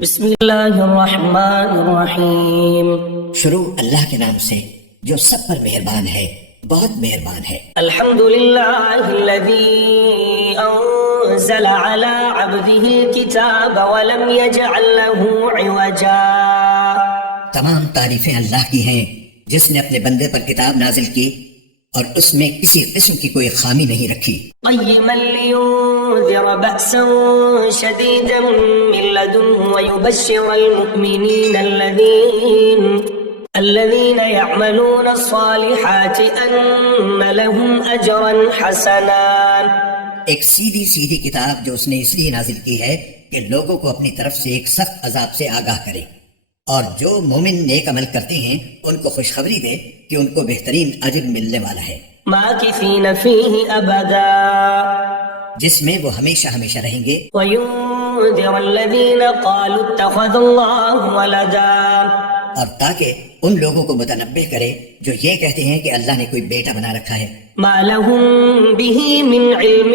بسم اللہ الرحمن الرحیم۔ شروع اللہ کے نام سے جو سب پر مہربان ہے، بہت مہربان ہے۔ الحمد للہ الذی انزل علی عبده الکتاب ولم یجعل له عوجا۔ تمام تعریفیں اللہ کی ہیں جس نے اپنے بندے پر کتاب نازل کی اور اس میں کسی قسم کی کوئی خامی نہیں رکھی۔ قیما لینذر بأسا شدیدا من لدنہ ویبشر المؤمنین الذین یعملون الصالحات ان لهم اجرا حسنا۔ ایک سیدھی کتاب جو اس نے اس لیے نازل کی ہے کہ لوگوں کو اپنی طرف سے ایک سخت عذاب سے آگاہ کرے، اور جو مومن نیک عمل کرتے ہیں ان کو خوشخبری دے کہ ان کو بہترین اجر ملنے والا ہے، ماکثین فیہ ابدا، جس میں وہ ہمیشہ ہمیشہ رہیں گے۔ وینذر الذین قالوا اتخذ اللہ ولدا، اور تاکہ ان لوگوں کو متنبہ کرے جو یہ کہتے ہیں کہ اللہ نے کوئی بیٹا بنا رکھا ہے۔ ما لهم به من علم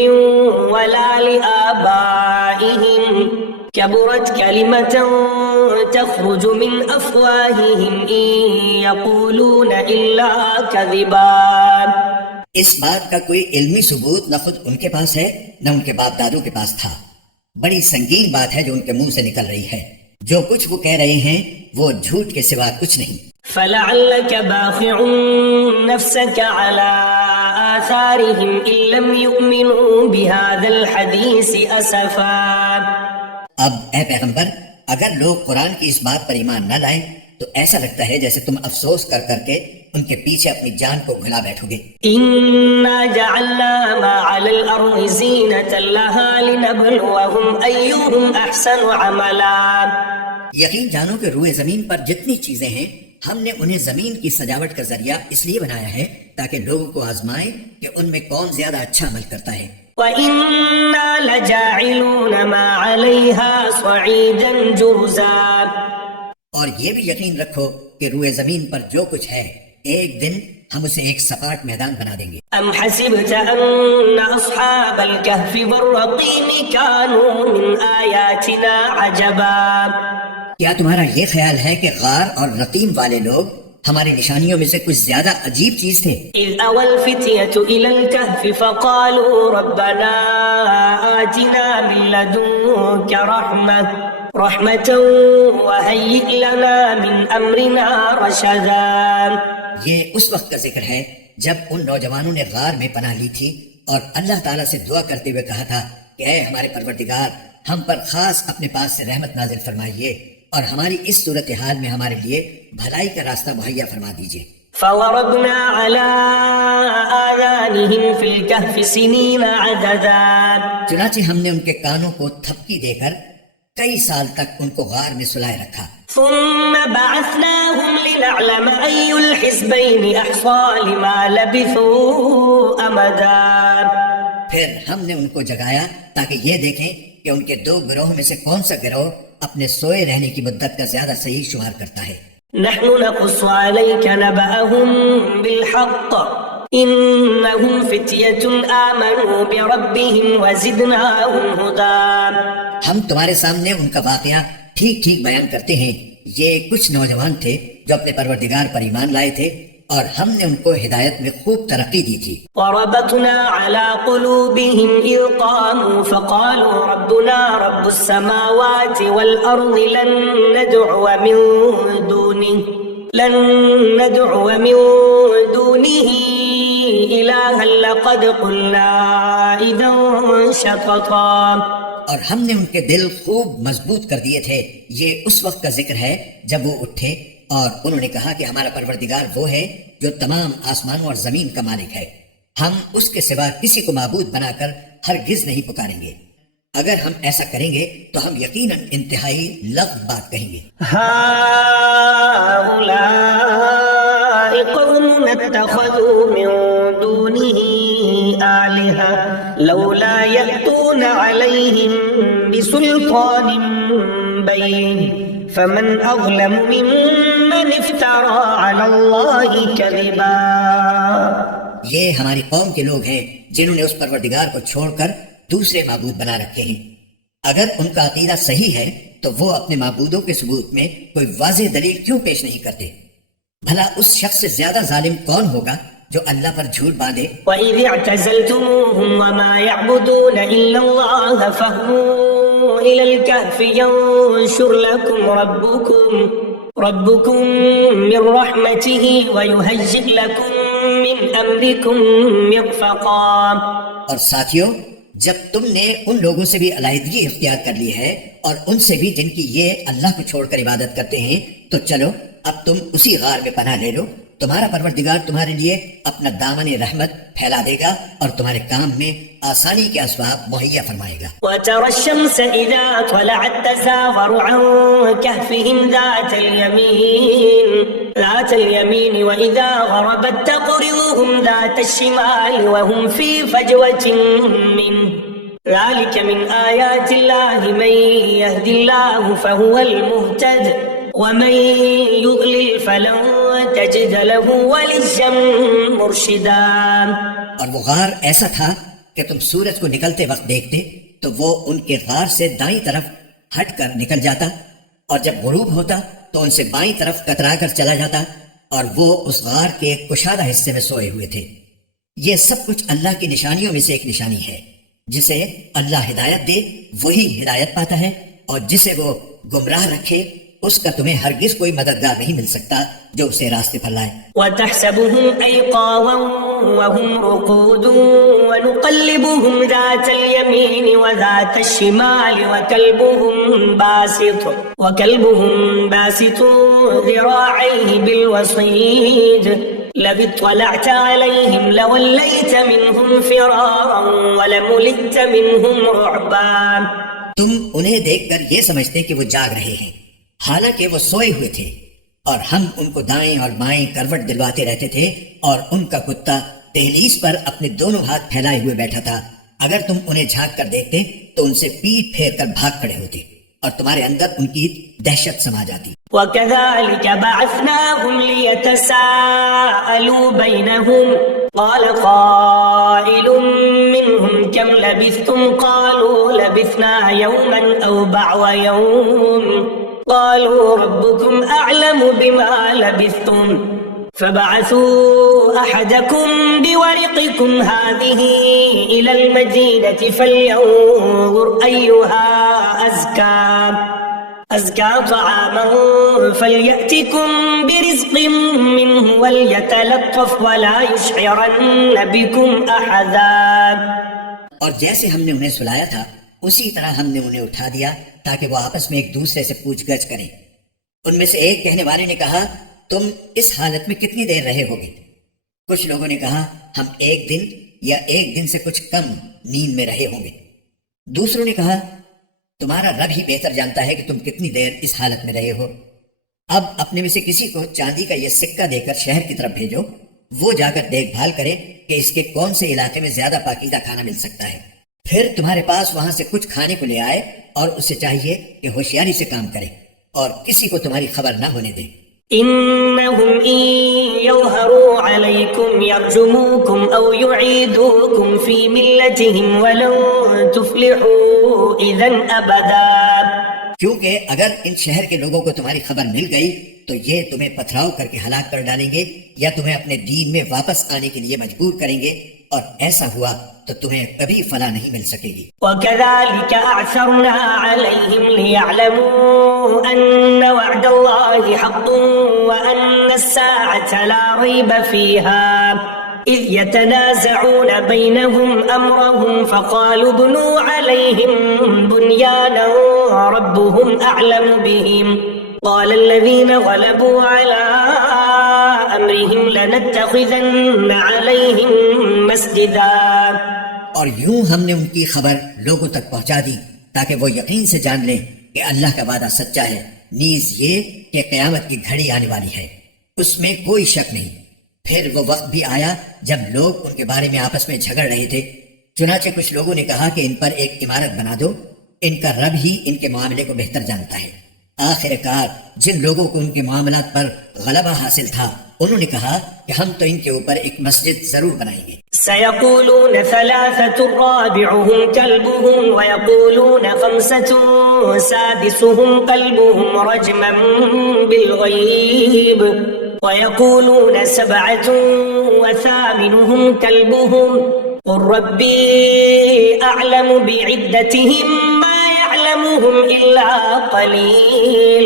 ولا لآبائهم كبرت كلمة تخرج من أفواههم إن يقولون إلا كذبا۔ اس بات کا کوئی علمی ثبوت نہ خود ان کے پاس ہے نہ ان کے باپ دادوں کے پاس تھا۔ بڑی سنگین بات ہے جو ان کے منہ سے نکل رہی ہے۔ جو کچھ وہ کہہ رہے ہیں وہ جھوٹ کے سوا کچھ نہیں۔ فلعلك باخع نفسك على آثارهم إن لم يؤمنوا بهذا الحديث أسفا۔ اب اے پیغمبر، اگر لوگ قرآن کی اس بات پر ایمان نہ لائیں تو ایسا لگتا ہے جیسے تم افسوس کر کر کے ان کے پیچھے اپنی جان کو گھلا بیٹھو گے۔ إنا جعلنا ما على الأرض زينة لها لنبلوهم أيهم أحسن عملا۔ یقین جانو کہ روئے زمین پر جتنی چیزیں ہیں ہم نے انہیں زمین کی سجاوٹ کا ذریعہ اس لیے بنایا ہے تاکہ لوگوں کو آزمائیں کہ ان میں کون زیادہ اچھا عمل کرتا ہے۔ وَإِنَّا لَجَاعِلُونَ مَا عَلَيْهَا صَعِيدًا جُرُزًا۔ اور یہ بھی یقین رکھو کہ روئے زمین پر جو کچھ ہے ایک دن ہم اسے ایک سپاٹ میدان بنا دیں گے۔ أَمْ حَسِبْتَ أَنَّ أَصْحَابَ الْكَهْفِ وَالرَّقِيمِ كَانُوا مِنْ آيَاتِنَا عَجَبًا۔ کیا تمہارا یہ خیال ہے کہ غار اور رقیم والے لوگ ہماری نشانیوں میں سے کچھ زیادہ عجیب چیز تھے؟ إِذْ أَوَى الْفِتْيَةُ إِلَى الْكَهْفِ فَقَالُوا رَبَّنَا آتِنَا مِن لَّدُنكَ رَحْمَةً وَهَيِّئْ لَنَا مِنْ أَمْرِنَا رَشَدًا۔ یہ اس وقت کا ذکر ہے جب ان نوجوانوں نے غار میں پناہ لی تھی اور اللہ تعالیٰ سے دعا کرتے ہوئے کہا تھا کہ اے ہمارے پروردگار، ہم پر خاص اپنے پاس سے رحمت نازل فرمائیے اور ہماری اس صورتحال میں ہمارے لیے بھلائی کا راستہ مہیا فرما دیجیے۔ فَوَرَبْنَا عَلَىٰ آذَانِهِمْ فِي الْكَهْفِ سِنِينَ عَدَدًا۔ چنانچہ ہم نے ان کے کانوں کو تھپکی دے کر کئی سال تک ان کو غار میں سلائے رکھا۔ ثُمَّ بَعَثْنَاهُمْ لِنَعْلَمَ أَيُّ الْحِزْبَيْنِ أَحْصَىٰ لِمَا لَبِثُوا أَمَدًا۔ پھر ہم نے ان کو جگایا تاکہ یہ دیکھیں کہ ان کے دو گروہوں میں سے کون سا گروہ اپنے سوئے رہنے کی مدت کا زیادہ صحیح شمار کرتا ہے۔ نحن نقص عليك نبأهم بالحق إنهم فتية آمنوا بربهم وزدناهم هدى۔ ہم تمہارے سامنے ان کا واقعہ ٹھیک بیان کرتے ہیں۔ یہ کچھ نوجوان تھے جو اپنے پروردگار پر ایمان لائے تھے اور ہم نے ان کو ہدایت میں خوب ترقی دی تھی۔ وربطنا على قلوبهم إذ قاموا فقالوا ربنا رب السماوات والأرض لن ندعو من دونه إلها لقد قلنا إذا شططا۔ اور ہم نے ان کے دل خوب مضبوط کر دیے تھے۔ یہ اس وقت کا ذکر ہے جب وہ اٹھے اور انہوں نے کہا کہ ہمارا پروردگار وہ ہے جو تمام آسمانوں اور زمین کا مالک ہے، ہم اس کے سوا کسی کو معبود بنا کر ہرگز نہیں پکاریں گے۔ اگر ہم ایسا کریں گے تو ہم یقیناً انتہائی لغو بات کہیں گے۔ هؤلاء قوم اتخذوا من دونه آلهة لولا يأتون عليهم بسلطان بين فمن أظلم ممن افترى على الله كذبا۔ یہ ہماری قوم کے لوگ ہیں جنہوں نے اس پروردگار کو چھوڑ کر دوسرے معبود بنا رکھے ہیں۔ اگر ان کا عقیدہ صحیح ہے تو وہ اپنے معبودوں کے ثبوت میں کوئی واضح دلیل کیوں پیش نہیں کرتے؟ بھلا اس شخص سے زیادہ ظالم کون ہوگا جو اللہ پر جھوٹ باندھے؟ وَإِذِ اعْتَزَلْتُمُوهُمْ وَمَا يَعْبُدُونَ إِلَّا اللَّهَ فَهْوُوا إِلَى الْكَهْفِ يَنشُرْ لَكُمْ رَبُّكُمْ مِنْ رَحْمَتِهِ وَيُهَيِّئْ لَكُمْ مِنْ أَمْرِكُمْ مِرْفَقًا۔ اور ساتھیو، جب تم نے ان لوگوں سے بھی علیحدگی اختیار کر لی ہے اور ان سے بھی جن کی یہ اللہ کو چھوڑ کر عبادت کرتے ہیں، تو چلو اب تم اسی غار میں پناہ لے لو، تمہارا پروردگار تمہارے لیے اپنا دامن رحمت پھیلا دے گا اور تمہارے کام میں آسانی کے اسباب مہیا فرمائے گا۔ وَتَرَى الشَّمْسَ إِذَا طَلَعَتْ تَزَاوَرُ عَنْ كَهْفِهِمْ ذَاتَ الْيَمِينِ وَإِذَا غَرَبَتْ تَقْرِضُهُمْ ذَاتَ الشِّمَالِ وَهُمْ فِي فَجْوَةٍ مِّنْهُ ذَلِكَ مِنْ آيَاتِ اللَّهِ مَنْ يَهْدِ اللَّهُ فَهُوَ الْمُهْتَدِ وَمَنْ يُضْلِلْ فَلَنْ تَجِدَ لَهُ وَلِيًّا مُرْشِدًا۔ اور وہ غار ایسا تھا کہ تم سورج کو نکلتے وقت دیکھتے تو وہ ان کے غار سے دائیں طرف ہٹ کر نکل جاتا، اور جب غروب ہوتا تو ان سے بائیں طرف کترا کر چلا جاتا، اور وہ اس غار کے کشادہ حصے میں سوئے ہوئے تھے۔ یہ سب کچھ اللہ کی نشانیوں میں سے ایک نشانی ہے۔ جسے اللہ ہدایت دے وہی ہدایت پاتا ہے، اور جسے وہ گمراہ رکھے اس کا تمہیں ہرگز کوئی مددگار نہیں مل سکتا جو اسے راستے پر لائے۔ وَتَحْسَبُهُمْ أَيْقَاظًا وَهُمْ رُقُودٌ وَنُقَلِّبُهُمْ ذَاتَ الْيَمِينِ وَذَاتَ الشِّمَالِ وَكَلْبُهُمْ بَاسِطٌ ذِرَاعَيْهِ بِالْوَصِيدِ لَوِ اطَّلَعْتَ عَلَيْهِمْ لَوَلَّيْتَ مِنْهُمْ فِرَارًا وَلَمُلِئْتَ مِنْهُمْ رُعْبًا۔ تم انہیں دیکھ کر یہ سمجھتے کہ وہ جاگ رہے ہیں، حالانکہ وہ سوئے ہوئے تھے، اور ہم ان کو دائیں اور بائیں کروٹ دلواتے رہتے تھے، اور ان کا کتا دہلیز پر اپنے دونوں ہاتھ پھیلائے ہوئے بیٹھا تھا۔ اگر تم انہیں جھانک کر دیکھتے تو ان سے پیٹ پھیر کر بھاگ کھڑے ہوتے، اور تمہارے اندر ان کی دہشت سما جاتی۔ وَكَذَلِكَ بَعَثْنَاهُمْ لِيَتَسَاءَلُوا بَيْنَهُمْ قال قائل منهم كم لبثتم قالوا لبثنا يوما أو بعض يوم قالوا ربكم أعلم بما لبثتم فبعثوا أحدكم بورقكم هذه إلى المدينة فلينظر أيها أزكى طعاما فليأتكم برزق منه وليتلطف ولا يشعرن بكم أحدا۔ اور جیسے ہم نے انہیں سلایا تھا اسی طرح ہم نے انہیں اٹھا دیا تاکہ وہ آپس میں ایک دوسرے سے پوچھ گچھ کریں۔ ان میں سے ایک کہنے والے نے کہا تم اس حالت میں کتنی دیر رہے ہوگے؟ کچھ لوگوں نے کہا ہم ایک دن یا ایک دن سے کچھ کم نیند میں رہے ہوں گے۔ دوسروں نے کہا تمہارا رب ہی بہتر جانتا ہے کہ تم کتنی دیر اس حالت میں رہے ہو۔ اب اپنے میں سے کسی کو چاندی کا یہ سکہ دے کر شہر کی طرف بھیجو، وہ جا کر دیکھ بھال کرے کہ اس کے کون سے علاقے میں زیادہ پاکیزہ کھانا مل سکتا ہے، پھر تمہارے پاس وہاں سے کچھ کھانے کو لے آئے، اور اسے چاہیے کہ ہوشیاری سے کام کرے اور کسی کو تمہاری خبر نہ ہونے دے۔ إنهم إن يظهروا عليكم يرجموكم أو يعيدوكم في ملتهم ولن تفلحوا إذن أبدا۔ کیونکہ اگر ان شہر کے لوگوں کو تمہاری خبر مل گئی تو یہ تمہیں پتھراؤ کر کے ہلاک کر ڈالیں گے یا تمہیں اپنے دین میں واپس آنے کے لیے مجبور کریں گے، اور ایسا ہوا تو تمہیں کبھی فلاح نہیں مل سکے گی۔ وَكَذَلِكَ أَعْثَرْنَا عَلَيْهِمْ لِيَعْلَمُوا أَنَّ وَعْدَ اللَّهِ حَقٌّ وَأَنَّ السَّاعَةَ لَا رَيْبَ فِيهَا إِذْ يَتَنَازَعُونَ بَيْنَهُمْ أَمْرَهُمْ فَقَالُوا ابْنُوا عَلَيْهِمْ بُنْيَانًا رَبُّهُمْ أَعْلَمُ بِهِمْ قَالَ الَّذِينَ غَلَبُوا عَلَىٰ أَمْرِهِمْ لَنَتَّخِذَنَّ عَلَيْهِمْ مسجدا۔ اور یوں ہم نے ان کی خبر لوگوں تک پہنچا دی تاکہ وہ یقین سے جان لیں کہ اللہ کا وعدہ سچا ہے، نیز یہ کہ قیامت کی گھڑی آنے والی ہے، اس میں کوئی شک نہیں۔ پھر وہ وقت بھی آیا جب لوگ ان کے بارے میں آپس میں جھگڑ رہے تھے، چنانچہ کچھ لوگوں نے کہا کہ ان پر ایک عمارت بنا دو، ان کا رب ہی ان کے معاملے کو بہتر جانتا ہے۔ آخر کار جن لوگوں کو ان کے معاملات پر غلبہ حاصل تھا انہوں نے کہا کہ ہم تو ان کے اوپر ایک مسجد ضرور بنائیں گے۔ سيقولون ثلاثة رابعهم كلبهم ويقولون خمسة سادسهم كلبهم رجما بالغيب ويقولون 7 وثامنهم كلبهم قل ربي أعلم بعدتهم ما يعلمهم إلا قليل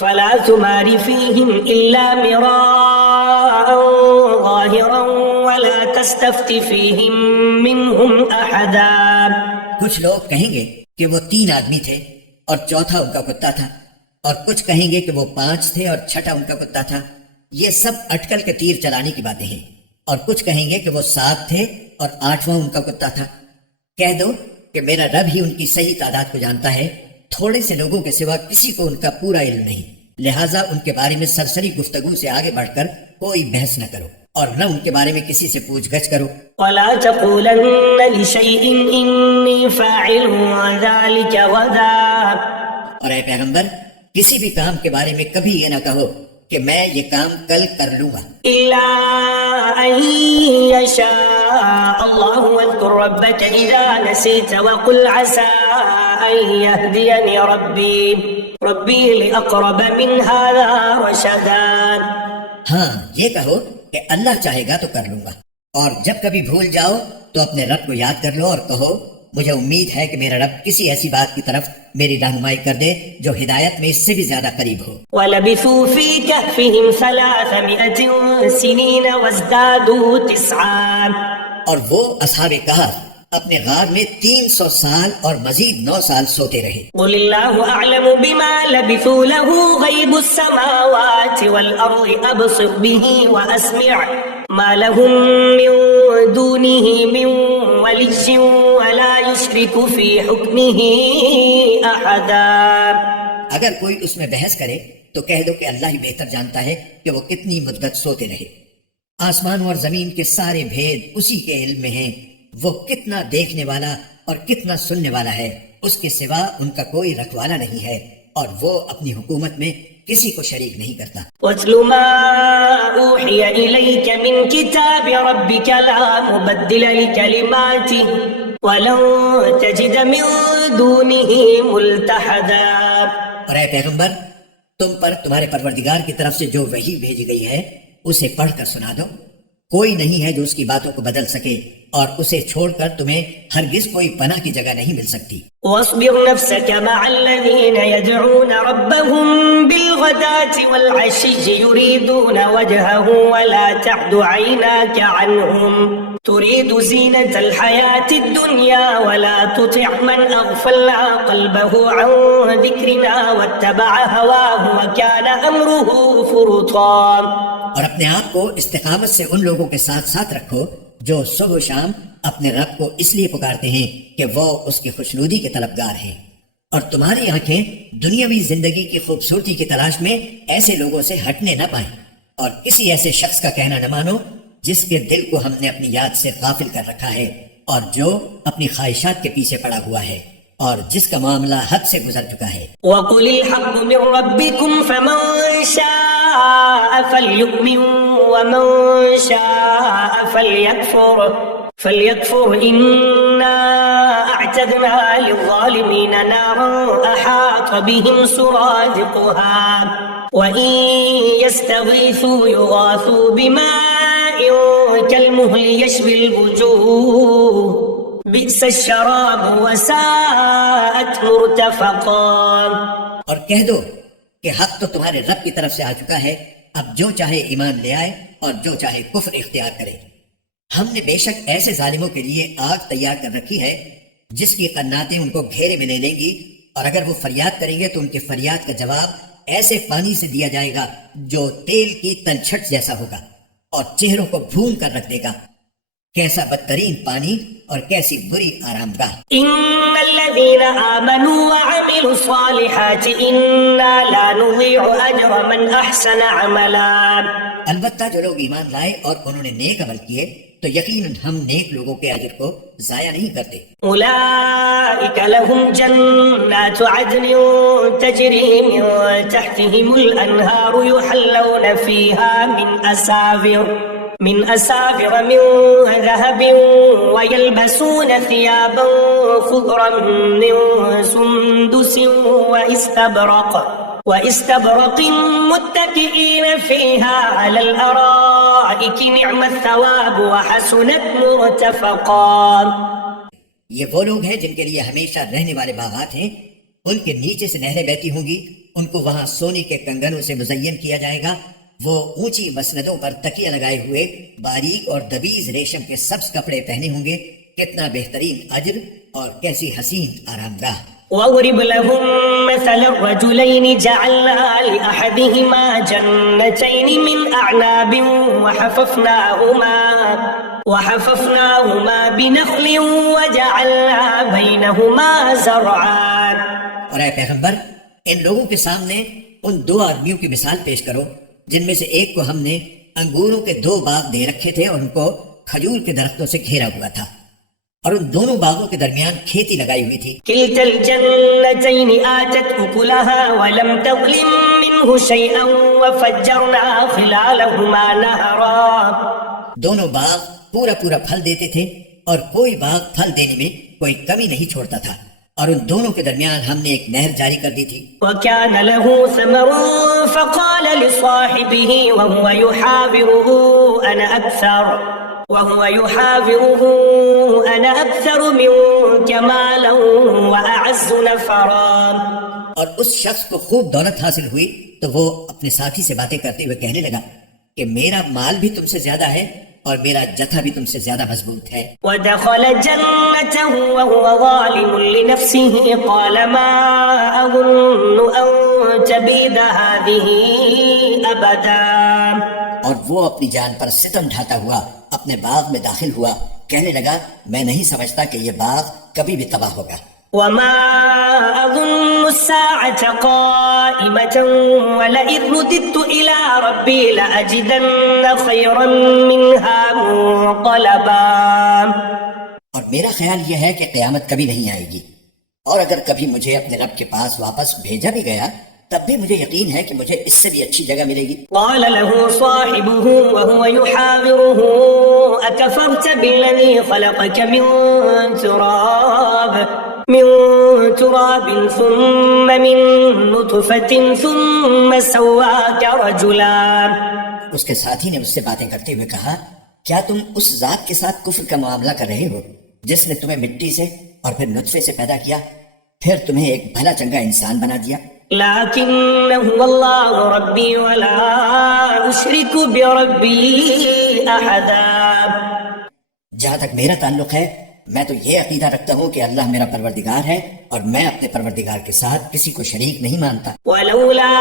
فلا تمار فيهم إلا مراء ظاهرا ولا تستفت فيهم منهم أحدا۔ کچھ لوگ کہیں گے کہ وہ 3 آدمی تھے اور چوتھا ان کا کتا تھا، اور کچھ کہیں گے کہ وہ 5 تھے اور چھٹا ان کا کتا تھا۔ یہ سب اٹکل کے تیر چلانے کی باتیں ہیں۔ اور کچھ کہیں گے کہ وہ 7 تھے اور 8واں ان کا کتا تھا۔ کہہ دو کہ میرا رب ہی ان کی صحیح تعداد کو جانتا ہے، تھوڑے سے لوگوں کے سوا کسی کو ان کا پورا علم نہیں، لہٰذا ان کے بارے میں سرسری گفتگو سے آگے بڑھ کر کوئی بحث نہ کرو اور نہ ان کے بارے میں کسی سے پوچھ گچھ کرو۔ وَلَا تَقُولَنَّ لِشَيْءٍ إِنِّي فَاعِلٌ ذَلِكَ غَدًا، اور اے پیغمبر کسی بھی کام کے بارے میں کبھی یہ نہ کہو کہ میں یہ کام کل کر لوں گا، إِلَّا أَن يَشَاءَ اللَّهُ وَاذْكُر رَّبَّكَ إِذَا نَسِيتَ وَقُلْ عَسَىٰ أَن يَهْدِيَنِ رَبِّي لِأَقْرَبَ مِنْ هَٰذَا رَشَدًا۔ ہاں یہ کہو کہ اللہ چاہے گا تو کر لوں گا، اور جب کبھی بھول جاؤ تو اپنے رب کو یاد کر لو اور کہو مجھے امید ہے کہ میرا رب کسی ایسی بات کی طرف میری رہنمائی کر دے جو ہدایت میں اس سے بھی زیادہ قریب ہو۔ وَلَبِثُوا فِي كَهْفِهِمْ 300 سِنِينَ وَازْدَادُوا 9۔ اور وہ اصحاب کہف اپنے غار میں 300 سال اور مزید 9 سال سوتے رہے۔ قُلِ اللَّهُ أَعْلَمُ بِمَا لَبِثُوا لَهُ غَيْبُ السَّمَاوَاتِ وَالْأَرْضِ أَبْصِرْ بِهِ وَأَسْمِعْ مَا لَهُم مِّن دُونِهِ مِن وَلِيٍّ وَلَا يُشْرِكُ فِي حُكْمِهِ أَحَدًا۔ اگر کوئی اس میں بحث کرے تو کہہ دو کہ اللہ ہی بہتر جانتا ہے کہ وہ کتنی مدت سوتے رہے۔ آسمان اور زمین کے سارے بھید اسی کے علم میں ہیں، وہ کتنا دیکھنے والا اور کتنا سننے والا ہے، اس کے سوا ان کا کوئی رکھوالا نہیں ہے، اور وہ اپنی حکومت میں کسی کو شریک نہیں کرتا۔ وَاتْلُ مَا أُوحِيَ إِلَيْكَ مِن كِتَابِ رَبِّكَ لَا مُبَدِّلَ لِكَلِمَاتِهِ وَلَن تَجِدَ مِن دُونِهِ مُلْتَحَدًا۔ اور اے پیغمبر تم پر تمہارے پروردگار کی طرف سے جو وحی بھیجی گئی ہے اسے پڑھ کر سنا دو، کوئی نہیں ہے جو اس کی باتوں کو بدل سکے، اور اسے چھوڑ کر تمہیں ہرگز کوئی پناہ کی جگہ نہیں مل سکتی۔ واصبر نفسك مع الذين يدعون ربهم بالغداة والعشي يريدون وجهه ولا تعد عيناك عنهم تريد زينة الحياة الدنيا ولا تطع من أغفلنا قلبه عن ذكرنا واتبع هواه وكان أمره فرطا۔ اور اپنے آپ کو استقامت سے ان لوگوں کے ساتھ ساتھ رکھو جو صبح و شام اپنے رب کو اس لیے پکارتے ہیں کہ وہ اس کی خوشنودی کے طلبگار ہیں، اور تمہاری آنکھیں دنیاوی زندگی کی خوبصورتی کی تلاش میں ایسے لوگوں سے ہٹنے نہ پائیں، اور کسی ایسے شخص کا کہنا نہ مانو جس کے دل کو ہم نے اپنی یاد سے غافل کر رکھا ہے، اور جو اپنی خواہشات کے پیچھے پڑا ہوا ہے، اور جس کا معاملہ حد سے گزر چکا ہے۔ وَقُلِ الْحَقُّ مِن رَّبِّكُمْ فَمَن شَاءَ فَلْيُؤْمِن وَمَن شَاءَ فَلْيَكْفُرْ إِنَّا أَعْتَدْنَا لِلظَّالِمِينَ نَارًا أَحَاطَ بِهِمْ سُرَادِقُهَا وَإِن يَسْتَغِيثُوا يُغَاثُوا بِمَاءٍ كَالْمُهْلِ يَشْوِي الْوُجُوهَ بئس الشراب وساءت مرتفقا۔ اور کہہ دو کہ حق تو تمہارے رب کی طرف سے آ چکا ہے، اب جو چاہے ایمان لے آئے اور جو چاہے کفر اختیار کرے۔ ہم نے بے شک ایسے ظالموں کے لیے آگ تیار کر رکھی ہے جس کی قناتیں ان کو گھیرے میں لے لیں گی، اور اگر وہ فریاد کریں گے تو ان کے فریاد کا جواب ایسے پانی سے دیا جائے گا جو تیل کی تلچھٹ جیسا ہوگا اور چہروں کو بھون کر رکھ دے گا۔ کیسا بدترین پانی اور کیسی بری آرام گاہ۔ ان الذين آمنوا وعملوا الصالحات انا لا نضيع اجر من احسن عملا۔ البتہ جو لوگ ایمان لائے اور انہوں نے نیک عمل کیے تو یقیناً ہم نیک لوگوں کے اجر کو ضائع نہیں کرتے۔ اولئک لهم جنات عدن تجری من تحتهم الانہار يحلون فيها من اساور من أسافر من ذهب ويلبسون ثيابا خضرا من سندس واستبرق متكئين فيها على الأرائك نعم الثواب وحسنت مرتفقا. یہ وہ لوگ ہیں جن کے لیے ہمیشہ رہنے والے باغات ہیں، ان کے نیچے سے نہریں بہتی ہوں گی، ان کو وہاں سونے کے کنگنوں سے مزین کیا جائے گا، وہ اونچی مسندوں پر تکیہ لگائے ہوئے باریک اور دبیز ریشم کے سبز کپڑے پہنے ہوں گے. کتنا بہترین اجر اور کیسی حسین آرام گاہ. وَاضْرِبْ لَهُم مَّثَلَ الرَّجُلَيْنِ جَعَلْنَا لِأَحَدِهِمَا جَنَّتَيْنِ مِنْ أَعْنَابٍ وَحَفَفْنَاهُمَا بِنَخْلٍ وَجَعَلْنَا بَيْنَهُمَا زَرْعًا. اور اے پیغمبر، ان لوگوں کے سامنے ان دو آدمیوں کی مثال پیش کرو جن میں سے ایک کو ہم نے انگوروں کے 2 باغ دے رکھے تھے اور ان کو کھجور کے درختوں سے گھیرا ہوا تھا، اور ان دونوں باغوں کے درمیان کھیتی لگائی ہوئی تھی. كلتا الجنتين آتت أكلها ولم تظلم منه شيئا وفجرنا خلالهما نهرا. دونوں باغ پورا پھل دیتے تھے اور کوئی باغ پھل دینے میں کوئی کمی نہیں چھوڑتا تھا، اور ان دونوں کے درمیان ہم نے ایک نہر جاری کر دی تھی. وكان له ثمر فقال لصاحبه وهو يحاوره أنا أكثر منك مالا وأعز نفرا. اور اس شخص کو خوب دولت حاصل ہوئی تو وہ اپنے ساتھی سے باتیں کرتے ہوئے کہنے لگا کہ میرا مال بھی تم سے زیادہ ہے اور میرا جتھا بھی تم سے زیادہ مضبوط ہے. ودخل جنته وهو ظالم لنفسه قال ما أظن أن تبيد هذه أبدا. اور وہ اپنی جان پر ستم ڈھاتا ہوا اپنے باغ میں داخل ہوا، کہنے لگا میں نہیں سمجھتا کہ یہ باغ کبھی بھی تباہ ہوگا. وما أظن الساعة قائمة ولئن رددت إلى ربي لأجدن خيرا منها منقلبا. اور میرا خیال یہ ہے کہ قیامت کبھی نہیں آئے گی، اور اگر کبھی مجھے اپنے رب کے پاس واپس بھیجا بھی گیا تب بھی مجھے یقین ہے کہ مجھے اس سے بھی اچھی جگہ ملے گی. قال له صاحبه وهو يحاوره أكفرت بالذي خلقك من تراب ثم من نطفة ثم سواك رجلا. اس کے ساتھی نے اس سے باتیں کرتے ہوئے کہا کیا تم اس ذات کے ساتھ کفر کا معاملہ کر رہے ہو جس نے تمہیں مٹی سے اور پھر نطفے سے پیدا کیا، پھر تمہیں ایک بھلا چنگا انسان بنا دیا. لكنه الله ربي ولا أشرك بربي أحدا. جہاں تک میرا تعلق ہے میں تو یہ عقیدہ رکھتا ہوں کہ اللہ میرا پروردگار ہے اور میں اپنے پروردگار کے ساتھ کسی کو شریک نہیں مانتا. ولولا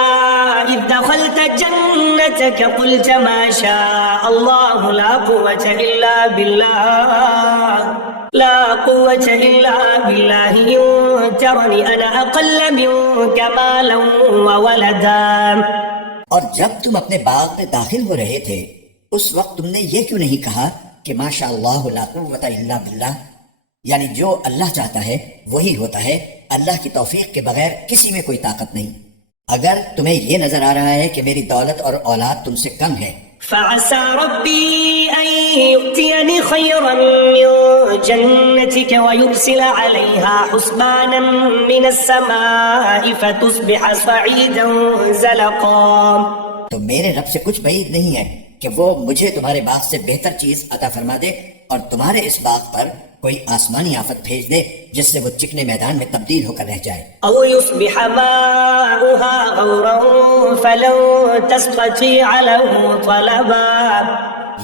إذ دخلت جنتك قلت ما شاء الله لا قوة إلا بالله إن ترني أنا أقل منك مالا وولدا. اور جب تم اپنے باغ میں داخل ہو رہے تھے اس وقت تم نے یہ کیوں نہیں کہا کہ ماشاء اللہ لا قوت الا باللہ، یعنی جو اللہ چاہتا ہے وہی ہوتا ہے، اللہ کی توفیق کے بغیر کسی میں کوئی طاقت نہیں. اگر تمہیں یہ نظر آ رہا ہے کہ میری دولت اور اولاد تم سے کم ہے فعسى ربي أن يؤتيني خيرا من جنتك ويرسل عليها حسبانا من السماء فتصبح صعيدا زلقا. تو میرے رب سے کچھ بعید نہیں ہے کہ وہ مجھے تمہارے باغ سے بہتر چیز عطا فرما دے اور تمہارے اس باغ پر کوئی آسمانی آفت بھیج دے جس سے وہ چکنے میدان میں تبدیل ہو کر رہ جائے. او يصبح ماؤها غورا فلن تستطيع له طلبا.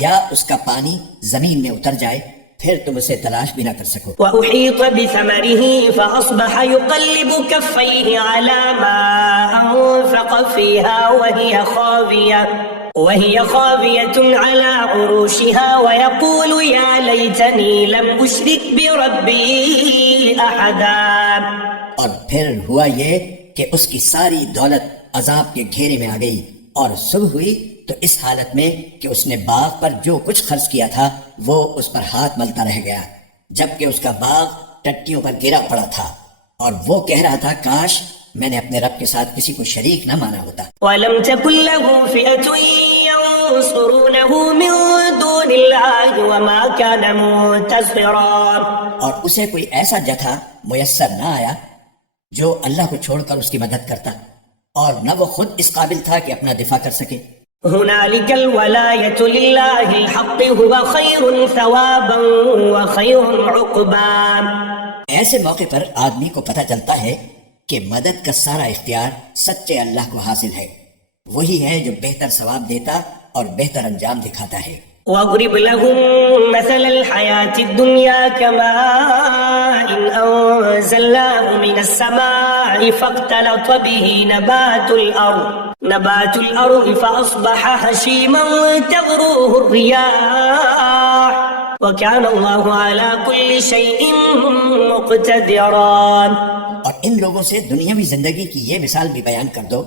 یا اس کا پانی زمین میں اتر جائے پھر تم اسے تلاش بھی نہ کر سکو. وأحيط بثمره فأصبح يقلب كفيه على ما أنفق فيها وهي خاوية على عروشها ويقول يا ليتني لم أشرك بربي أحدا. اور پھر ہوا یہ کہ اس کی ساری دولت عذاب کے گھیرے میں آ گئی، اور صبح ہوئی تو اس حالت میں کہ اس نے باغ پر جو کچھ خرچ کیا تھا وہ اس پر ہاتھ ملتا رہ گیا، جبکہ اس کا باغ ٹٹیوں پر گرا پڑا تھا، اور وہ کہہ رہا تھا کاش میں نے اپنے رب کے ساتھ کسی کو شریک نہ مانا ہوتا. وَلَمْ تَكُنْ لَهُ فِئَةٌ يَنْصُرُونَهُ مِنْ دُونِ دون الله وما كان منتصرا. اور اسے کوئی ایسا جتھا میسر نہ آیا جو اللہ کو چھوڑ کر اس کی مدد کرتا، اور نہ وہ خود اس قابل تھا کہ اپنا دفاع کر سکے. هنالك الولاية لله الحق هو خير ثوابا وخير عقبا. ایسے موقع پر آدمی کو پتہ چلتا ہے کہ مدد کا سارا اختیار سچے اللہ کو حاصل ہے، وہی ہے جو بہتر ثواب دیتا اور بہتر انجام دکھاتا ہے. واضرب لهم مثل الحياة الدنيا كماء أنزلناه من السماء فاختلط به نبات الأرض فأصبح هشيما تذروه الرياح وكان الله على كل شيء مقتدرا. اور ان لوگوں سے دنیاوی زندگی کی یہ مثال بھی بیان کر دو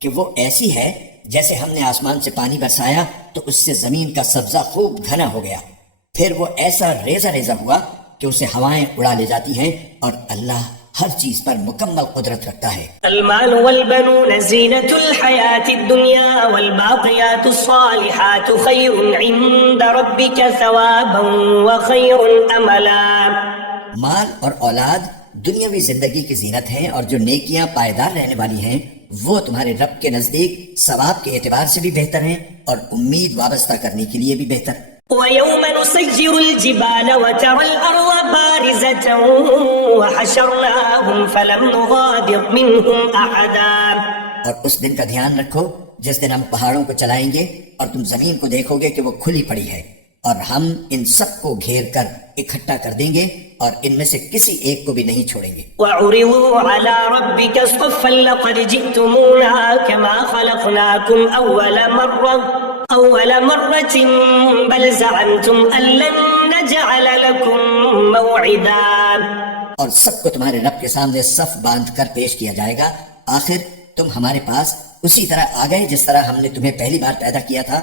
کہ وہ ایسی ہے جیسے ہم نے آسمان سے پانی برسایا تو اس سے زمین کا سبزہ خوب گھنا ہو گیا، پھر وہ ایسا ریزہ ریزہ ہوا کہ اسے ہوائیں اڑا لے جاتی ہیں، اور اللہ ہر چیز پر مکمل قدرت رکھتا ہے. المال والبنون زینة الحیاة الدنیا والباقیات الصالحات خیر عند ربک ثوابا وخیر املا. مال اور اولاد دنیاوی زندگی کی زینت ہیں، اور جو نیکیاں پائیدار رہنے والی ہیں وہ تمہارے رب کے نزدیک ثواب کے اعتبار سے بھی بہتر ہیں اور امید وابستہ کرنے کے لیے بھی بہتر. وَيَوْمَ نُسَيِّرُ الْجِبَالَ وَتَرَى الْأَرْضَ بَارِزَةً وَحَشَرْنَاهُمْ فَلَمْ نُغَادِرْ مِنْهُمْ أَحَدًا. اور اس دن کا دھیان رکھو جس دن ہم پہاڑوں کو چلائیں گے اور تم زمین کو دیکھو گے کہ وہ کھلی پڑی ہے، اور ہم ان سب کو گھیر کر اکٹھا کر دیں گے اور ان میں سے کسی ایک کو بھی نہیں چھوڑیں گے. وَعُرِضُوا عَلَى رَبِّكَ صَفًّا لَقَدْ جِئْتُمُونَا كَمَا خَلَقْنَاكُمْ أَوَّلَ مَرَّةٍ بَلْ زَعَمْتُمْ أَن لَّن نَّجْعَلَ لَكُم مَّوْعِدًا. اور سب کو تمہارے رب کے سامنے صف باندھ کر پیش کیا جائے گا. آخر تم ہمارے پاس اسی طرح آ گئے جس طرح ہم نے تمہیں پہلی بار پیدا کیا تھا.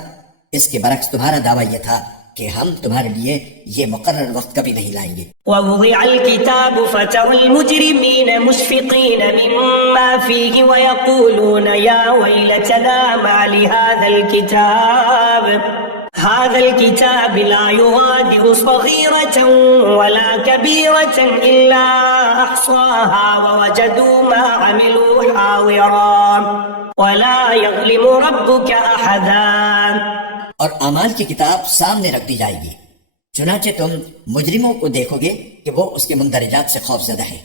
اس کے برعکس تمہارا دعویٰ یہ تھا کہ ہم تمہارے لیے یہ مقرر وقت کبھی نہیں لائیں گے. وَوُضِعَ الْكِتَابُ فَتَرَى الْمُجْرِمِينَ مُشْفِقِينَ مِمَّا فِيهِ وَيَقُولُونَ يَا وَيْلَتَنَا مَا هذا الكتاب لا يغادر صغيرة ولا كبيرة إلا أحصاها ووجدوا ما عملوا حاضرا ولا يظلم ربك أحدا. اور اعمال کی کتاب سامنے رکھ دی جائے گی، چنانچہ تم مجرموں کو دیکھو گے کہ وہ اس کے مندرجات سے خوف زدہ ہیں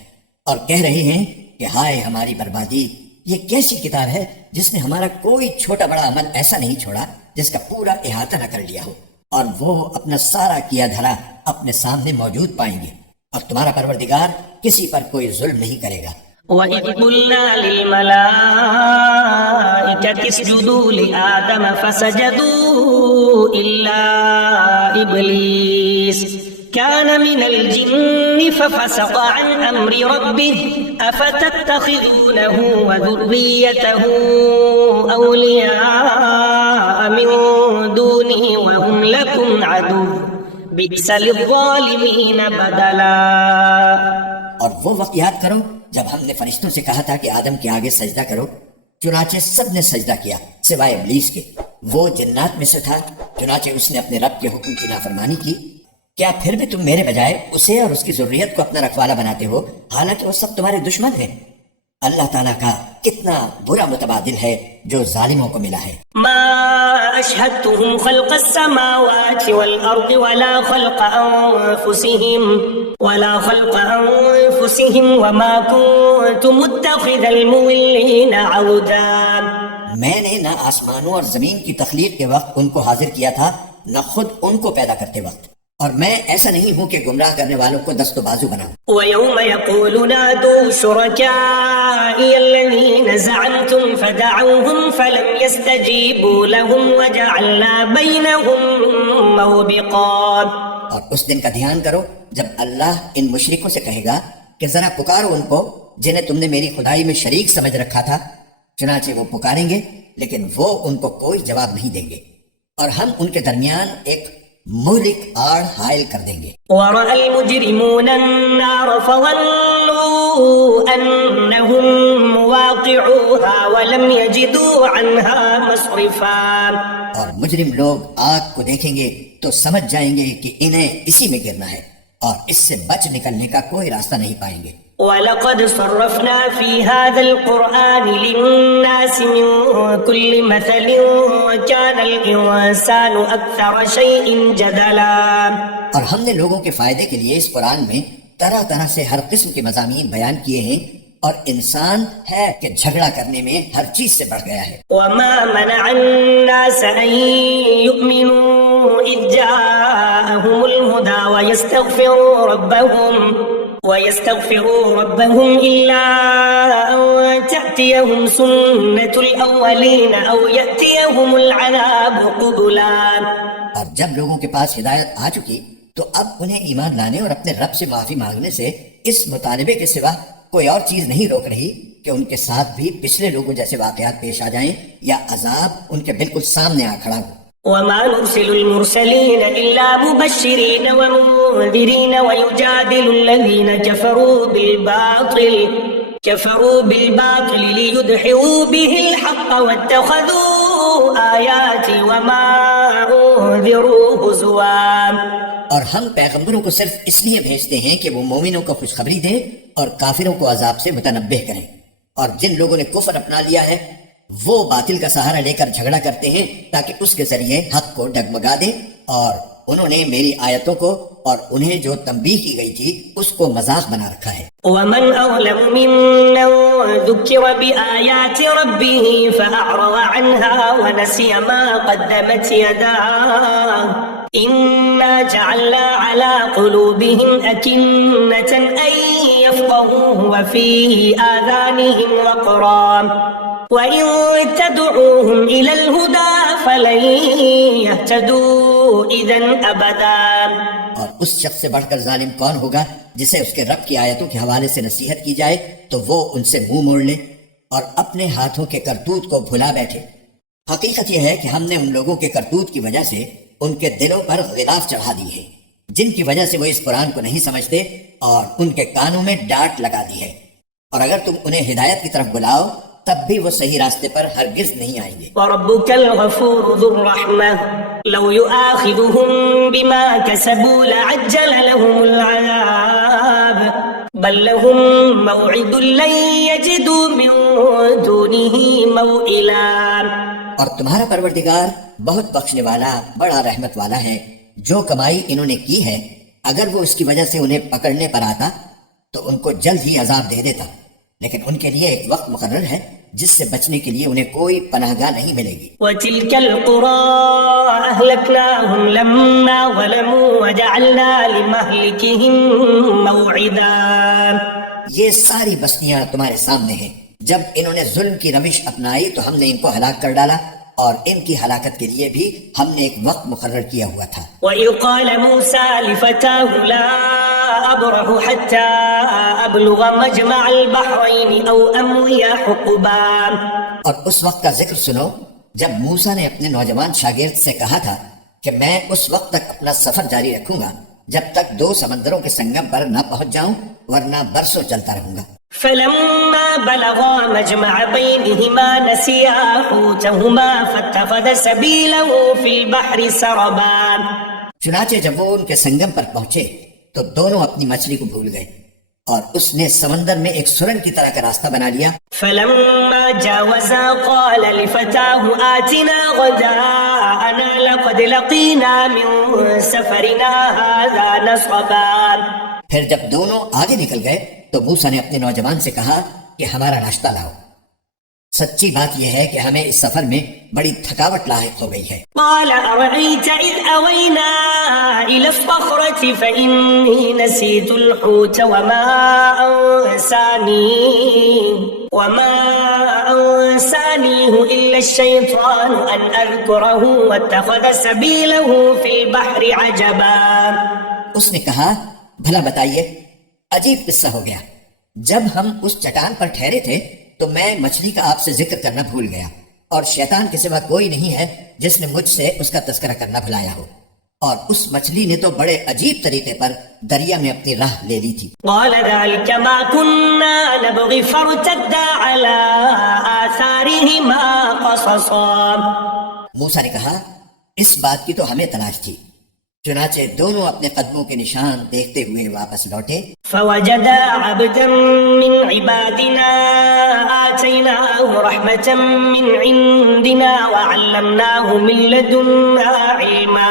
اور کہہ رہے ہیں کہ ہائے ہماری بربادی، یہ کیسی کتاب ہے جس نے ہمارا کوئی چھوٹا بڑا عمل ایسا نہیں چھوڑا جس کا پورا احاطہ نہ کر لیا ہو، اور وہ اپنا سارا کیا دھرا اپنے سامنے موجود پائیں گے، اور تمہارا پروردگار کسی پر کوئی ظلم نہیں کرے گا. وَإِذْ قُلْنَا لِلْمَلَائِكَةِ اسْجُدُوا لِآدَمَ فَسَجَدُوا إِلَّا إِبْلِيسَ كَانَ مِنَ الْجِنِّ فَفَسَقَ عَنْ أَمْرِ رَبِّهِ أَفَتَتَّخِذُونَهُ وَذُرِّيَّتَهُ أَوْلِيَاءَ مِن دُونِهِ وَهُمْ لَكُمْ عَدُوٌّ بِئْسَ لِلظَّالِمِينَ بَدَلًا. اور وہ وقت یاد کرو جب ہم نے فرشتوں سے کہا تھا کہ آدم کے آگے سجدہ کرو، چنانچہ سب نے سجدہ کیا سوائے ابلیس کے، وہ جنات میں سے تھا، چنانچہ اس نے اپنے رب کے حکم کی نافرمانی کی. کیا پھر بھی تم میرے بجائے اسے اور اس کی ذریت کو اپنا رکھوالا بناتے ہو، حالانکہ وہ سب تمہارے دشمن ہیں؟ اللہ تعالیٰ کا کتنا برا متبادل ہے جو ظالموں کو ملا ہے. ما اشهدتهم خلق السماوات والارض ولا خلق انفسهم وما كنت متخذ المضلين عضدا. میں نے نہ آسمانوں اور زمین کی تخلیق کے وقت ان کو حاضر کیا تھا، نہ خود ان کو پیدا کرتے وقت، اور میں ایسا نہیں ہوں کہ گمراہ کرنے والوں کو دست و بازو بناؤں. وَيَوْمَ يَقُولُ نَادُوا شُرَكَائِيَ الَّذِينَ زَعَمْتُمْ فَدَعَوْهُمْ فَلَمْ يَسْتَجِيبُوا لَهُمْ وَجَعَلْنَا بَيْنَهُمْ مَوْبِقًا. اور اس دن کا دھیان کرو جب اللہ ان مشرکوں سے کہے گا کہ ذرا پکارو ان کو جنہیں تم نے میری خدائی میں شریک سمجھ رکھا تھا. چنانچہ وہ پکاریں گے لیکن وہ ان کو کوئی جواب نہیں دیں گے، اور ہم ان کے درمیان ایک مہلک آڑ حائل کر دیں گے. وَرَأَى الْمُجْرِمُونَ النَّارَ فَظَنُّوا ظنوا أنهم مواقعوها ولم يجدوا عنها مصرفا. اور مجرم لوگ آگ کو دیکھیں گے تو سمجھ جائیں گے کہ انہیں اسی میں گرنا ہے اور اس سے بچ نکلنے کا کوئی راستہ نہیں پائیں گے. وَلَقَدْ صَرَّفْنَا فِي هَذَا الْقُرْآنِ لِلنَّاسِ مِنْ كُلِّ مَثَلٍ وَكَانَ الْإِنسَانُ أَكْثَرَ شَيْءٍ جَدَلًا. اور ہم نے لوگوں کے فائدے کے لیے اس قرآن میں طرح طرح سے ہر قسم کے مضامین بیان کیے ہیں اور انسان ہے کہ جھگڑا کرنے میں ہر چیز سے بڑھ گیا ہے. وَمَا مَنَعَ النَّاسَ أَن يُؤْمِنُوا إِذْ جَاءَهُمُ الْهُدَى وَيَسْتَغْفِرُوا رَبَّهُمْ إِلَّا أَن تَأْتِيَهُمْ سُنَّةُ الْأَوَّلِينَ أَوْ يَأْتِيَهُمُ الْعَذَابُ قُبُلًا. اور جب لوگوں کے پاس ہدایت آ چکی تو اب انہیں ایمان لانے اور اپنے رب سے معافی مانگنے سے اس مطالبے کے سوا کوئی اور چیز نہیں روک رہی کہ ان کے ساتھ بھی پچھلے لوگوں جیسے واقعات پیش آ جائیں یا عذاب ان کے بالکل سامنے آ کھڑا ہو. وَمَا نُرْسِلُ الْمُرْسَلِينَ إِلَّا مُبَشِّرِينَ وَمُنذِرِينَ وَيُجَادِلُ الَّذِينَ كَفَرُوا بِالْبَاطِلِ لِيُدْحِضُوا بِهِ الْحَقَّ وَاتَّخَذُوا آيَاتِي وَمَا أُنذِرُوا هُزُوًا. اور ہم پیغمبروں کو صرف اس لیے بھیجتے ہیں کہ وہ مومنوں کو خوشخبری دیں اور کافروں کو عذاب سے متنبہ کریں. اور جن لوگوں نے کفر اپنا لیا ہے وہ باطل کا سہارا لے کر جھگڑا کرتے ہیں تاکہ اس کے ذریعے حق کو ڈگمگا دیں، اور انہوں نے میری آیتوں کو اور انہیں جو تنبیہ کی گئی تھی اس کو مذاق بنا رکھا ہے. وَمَنْ أَظْلَمُ مِمَّنْ ذُكِّرَ بِآيَاتِ رَبِّهِ فَأَعْرَضَ عَنْهَا وَنَسِيَ مَا قَدَّمَتْ يَدَاهُ إِنَّا جَعَلْنَا عَلَى قُلُوبِهِمْ أَكِنَّةً أَن يَفْقَهُوهُ وَفِي آذَانِهِمْ وَقْرًا وَإِن تَدْعُوهُمْ إِلَى الْهُدَى فَلَن يَهْتَدُوا إِذًا أَبَدًا. اور اس شخص سے بڑھ کر ظالم کون ہوگا جسے اس کے رب کی آیتوں کے حوالے سے نصیحت کی جائے تو وہ ان سے منہ موڑ لے اور اپنے ہاتھوں کے کرتوت کو بھلا بیٹھے. حقیقت یہ ہے کہ ہم نے ان لوگوں کے کرتوت کی وجہ سے ان کے دلوں پر غلاف چڑھا دی ہے جن کی وجہ سے وہ اس قرآن کو نہیں سمجھتے اور ان کے کانوں میں ڈانٹ لگا دی ہے. اور اگر تم انہیں ہدایت کی طرف بلاؤ تب بھی وہ صحیح راستے پر ہرگز نہیں آئیں گے. وَرَبُّكَ الْغَفُورُ ذُو الرَّحْمَةِ لَوْ يُؤَاخِذُهُم بِمَا كَسَبُوا لَعَجَّلَ لَهُمُ الْعَذَابَ بَل لَّهُم مَّوْعِدٌ لَّن يَجِدُوا مِن دُونِهِ مَوْئِلًا. اور تمہارا پروردگار بہت بخشنے والا بڑا رحمت والا ہے. جو کمائی انہوں نے کی ہے اگر وہ اس کی وجہ سے انہیں پکڑنے پر آتا تو ان کو جلد ہی عذاب دے دیتا، لیکن ان کے لیے ایک وقت مقرر ہے جس سے بچنے کے لیے انہیں کوئی پناہ گاہ نہیں ملے گی. وَتِلْكَ الْقُرَىٰ أَهْلَكْنَاهُمْ لَمَّا ظَلَمُوا وَجَعَلْنَا لِمَهْلِكِهِم مَّوْعِدًا. یہ ساری بستیاں تمہارے سامنے ہیں. جب انہوں نے ظلم کی روش اپنائی تو ہم نے ان کو ہلاک کر ڈالا اور ان کی ہلاکت کے لیے بھی ہم نے ایک وقت مقرر کیا ہوا تھا. وَإِذْ قَالَ مُوسَىٰ لِفَتَاهُ لَا أَبْرَحُ حَتَّىٰ أَبْلُغَ مَجْمَعَ الْبَحْرَيْنِ أَوْ أَمْضِيَ حُقُبًا. اور اس وقت کا ذکر سنو جب موسیٰ نے اپنے نوجوان شاگرد سے کہا تھا کہ میں اس وقت تک اپنا سفر جاری رکھوں گا جب تک 2 سمندروں کے سنگم پر نہ پہنچ جاؤں ورنہ برسوں چلتا رہوں گا. فَلَمَّا بَلَغَا مَجْمَعَ بَيْنِهِمَا نَسِيَا حُوتَهُمَا فَاتَّخَذَ سَبِيلَهُ فِي الْبَحْرِ سَرَبًا. چنانچہ جب وہ ان کے سنگم پر پہنچے تو دونوں اپنی مچھلی کو بھول گئے اور اس نے سمندر میں ایک سرنگ کی طرح کا راستہ بنا لیا. فَلَمَّا جَاوَزَا قَالَ لِفَتَاهُ آتِنَا غَدَاءَنَا لَقَدْ لَقِينَا مِن سَفَرِنَا هَٰذَا نَصَبًا. پھر جب دونوں آگے نکل گئے تو موسیٰ نے اپنے نوجوان سے کہا کہ ہمارا ناشتہ لاؤ. سچی بات یہ ہے کہ ہمیں اس سفر میں بڑی تھکاوٹ لاحق ہو گئی ہے. قال أرأيت إذ أوينا إلى الصخرة فإني نسيت الحوت وما أنسانيه إلا الشيطان أن أذكره واتخذ سبيله في البحر عجبا. اس نے کہا بھلا بتائیے عجیب قصہ ہو گیا. جب ہم اس چٹان پر ٹھہرے تھے تو میں مچھلی کا آپ سے ذکر کرنا بھول گیا اور شیطان کے سوا کوئی نہیں ہے جس نے مجھ سے اس کا تذکرہ کرنا بھلایا ہو اور اس مچھلی نے تو بڑے عجیب طریقے پر دریا میں اپنی راہ لے لی تھی. قال ذلك ما كنا نبغي فارتدا على آثارهما قصصا. موسیٰ نے کہا اس بات کی تو ہمیں تلاش تھی. چنانچہ دونوں اپنے قدموں کے نشان دیکھتے ہوئے واپس لوٹے. فوجدا عبدا من عبادنا آتيناه رحمة من عندنا وعلمناه من لدنا علما.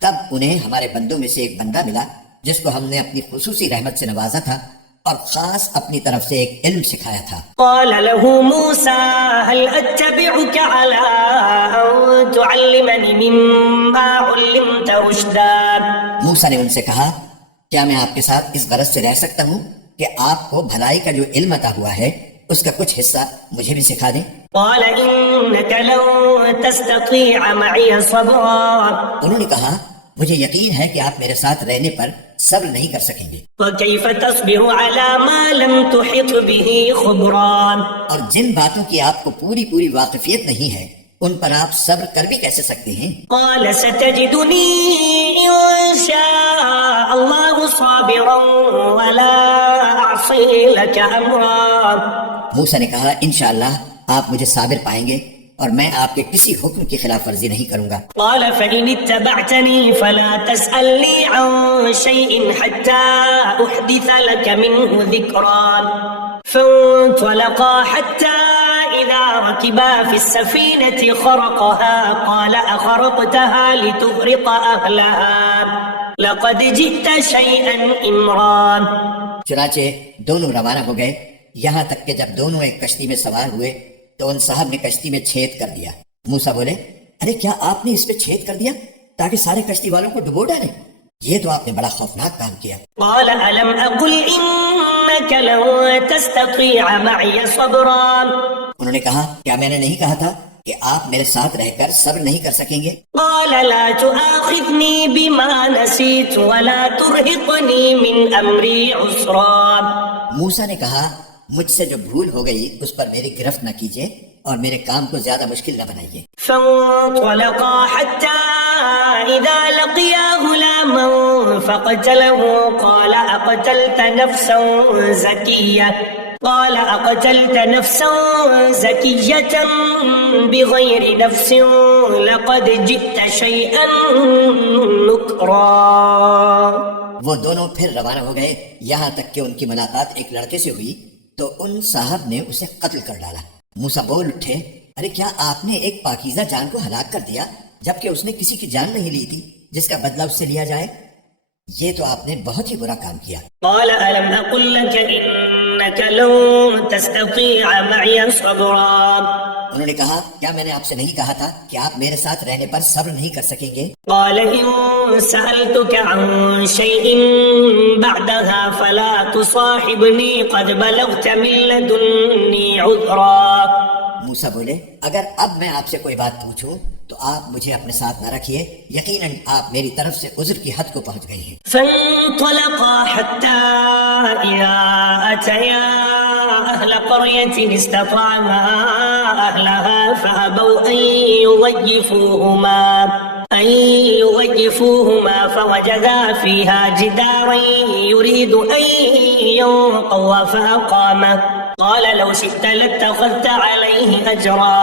تب انہیں ہمارے بندوں میں سے ایک بندہ ملا جس کو ہم نے اپنی خصوصی رحمت سے نوازا تھا اور خاص اپنی طرف سے ایک علم سکھایا تھا. قال له موسى هل أتبعك على أن تعلمني مما علمت رشدا. موسیٰ نے ان سے کہا کیا میں آپ کے ساتھ اس غرض سے رہ سکتا ہوں کہ آپ کو بھلائی کا جو علم عطا ہوا ہے اس کا کچھ حصہ مجھے بھی سکھا دیں. قال إنك لن تستطيع معي صبرا. انہوں نے کہا مجھے یقین ہے کہ آپ میرے ساتھ رہنے پر صبر نہیں کر سکیں گے. وكيف تصبر على ما لم تحط به خبرا. اور جن باتوں کی آپ کو پوری واقفیت نہیں ہے ان پر آپ صبر کر بھی کیسے سکتے ہیں. قال ستجدني إن شاء الله صابرا ولا أعصي لك أمرا. موسیٰ نے کہا انشاءاللہ آپ مجھے صابر پائیں گے اور میں آپ کے کسی حکم کی خلاف ورزی نہیں کروں گا. قال فإن اتبعتني فلا تسألني عن شيء حتى أحدث لك منه ذكرا. فانطلقا حتى إذا ركبا في السفينة خرقها قال أخرقتها لتغرق أهلها لقد جئت شيئا إمرا. چنانچہ دونوں روانہ ہو گئے یہاں تک کہ جب دونوں ایک کشتی میں سوار ہوئے تو ان صاحب نے کشتی میں چھید کر دیا. موسیٰ بولے ارے کیا آپ نے اس پہ چھید کر دیا تاکہ سارے کشتی والوں کو ڈبو ڈالیں؟ یہ تو آپ نے بڑا خوفناک کام کیا. قال ألم أقل إنك لن تستطيع معي صبرا. انہوں نے کہا کیا میں نے نہیں کہا تھا کہ آپ میرے ساتھ رہ کر صبر نہیں کر سکیں گے؟ قال لا تؤاخذني بما نسيت ولا ترهقني من أمري عسرا. موسیٰ نے کہا مجھ سے جو بھول ہو گئی اس پر میری گرفت نہ کیجیے اور میرے کام کو زیادہ مشکل نہ بنائیے. فانطلقا حتى إذا لقيا غلاما فقتله قال أقتلت نفسا زكية بغير نفس لقد جئت شيئا نكرا. وہ دونوں پھر روانہ ہو گئے یہاں تک کہ ان کی ملاقات ایک لڑکے سے ہوئی تو ان صاحب نے اسے قتل کر ڈالا. موسیٰ بول اٹھے ارے کیا آپ نے ایک پاکیزہ جان کو ہلاک کر دیا جبکہ اس نے کسی کی جان نہیں لی تھی جس کا بدلہ اس سے لیا جائے؟ یہ تو آپ نے بہت ہی برا کام کیا. قال ألم أقل لك إنك لن تستطيع معي صبرا. انہوں نے کہا کیا میں نے آپ سے نہیں کہا تھا کہ آپ میرے ساتھ رہنے پر صبر نہیں کر سکیں گے؟ قال إن سألتك عن شيء بعدها فلا تصاحبني قد بلغت من لدني عذرا. موسیٰ بولے اگر اب میں آپ سے کوئی بات پوچھوں تو آپ مجھے اپنے ساتھ نہ رکھیے یقیناً آپ میری طرف سے عذر کی حد کو پہنچ گئی ہیں. فانطلقا حتى إذا أتيا أهل قرية استطعما أهلها فأبوا أن يضيفوهما فوجدا فيها جدارا يريد أن ينقض فأقامه قال لو شئت لاتخذت عليه أجرا.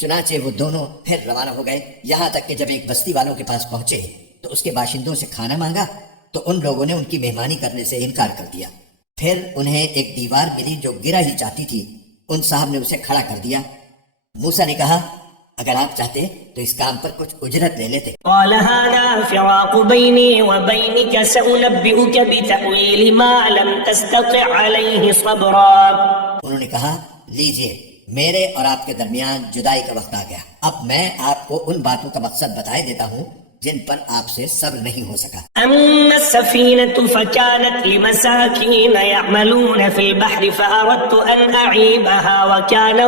چنانچہ وہ دونوں پھر روانہ ہو گئے یہاں تک کہ جب ایک بستی والوں کے پاس پہنچے تو اس کے باشندوں سے کھانا مانگا تو ان لوگوں نے ان کی مہمانی کرنے سے انکار کر دیا. پھر انہیں ایک دیوار ملی جو گرا ہی چاہتی تھی. ان صاحب نے اسے کھڑا کر دیا. موسیٰ نے کہا اگر آپ چاہتے تو اس کام پر کچھ اجرت لے لیتے. قال هذا فراق بيني وبينك سأنبئك بتأويل ما لم تستطع عليه صبرا. انہوں نے کہا لیجئے میرے اور آپ کے درمیان جدائی کا وقت آ گیا. اب میں آپ کو ان باتوں کا مقصد بتائے دیتا ہوں جن پر آپ سے صبر نہیں ہو سکا. أما السفينة فكانت لمساكين يعملون في البحر فأردت أن أعيبها وكان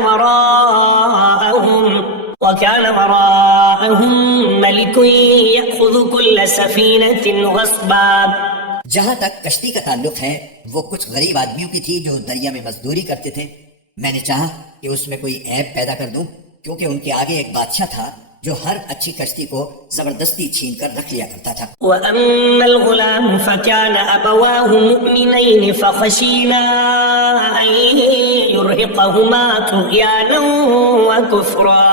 وراءهم ملك يأخذ كل سفينة غصبا. جہاں تک کشتی کا تعلق ہے وہ کچھ غریب آدمیوں کی تھی جو دریا میں مزدوری کرتے تھے. میں نے چاہا کہ اس میں کوئی عیب پیدا کر دوں کیونکہ ان کے آگے ایک بادشاہ تھا جو ہر اچھی کشتی کو زبردستی چھین کر رکھ لیا کرتا تھا. وأما الغلام فكان أبواه مؤمنين فخشينا أن يرهقهما طغيانا وكفرا.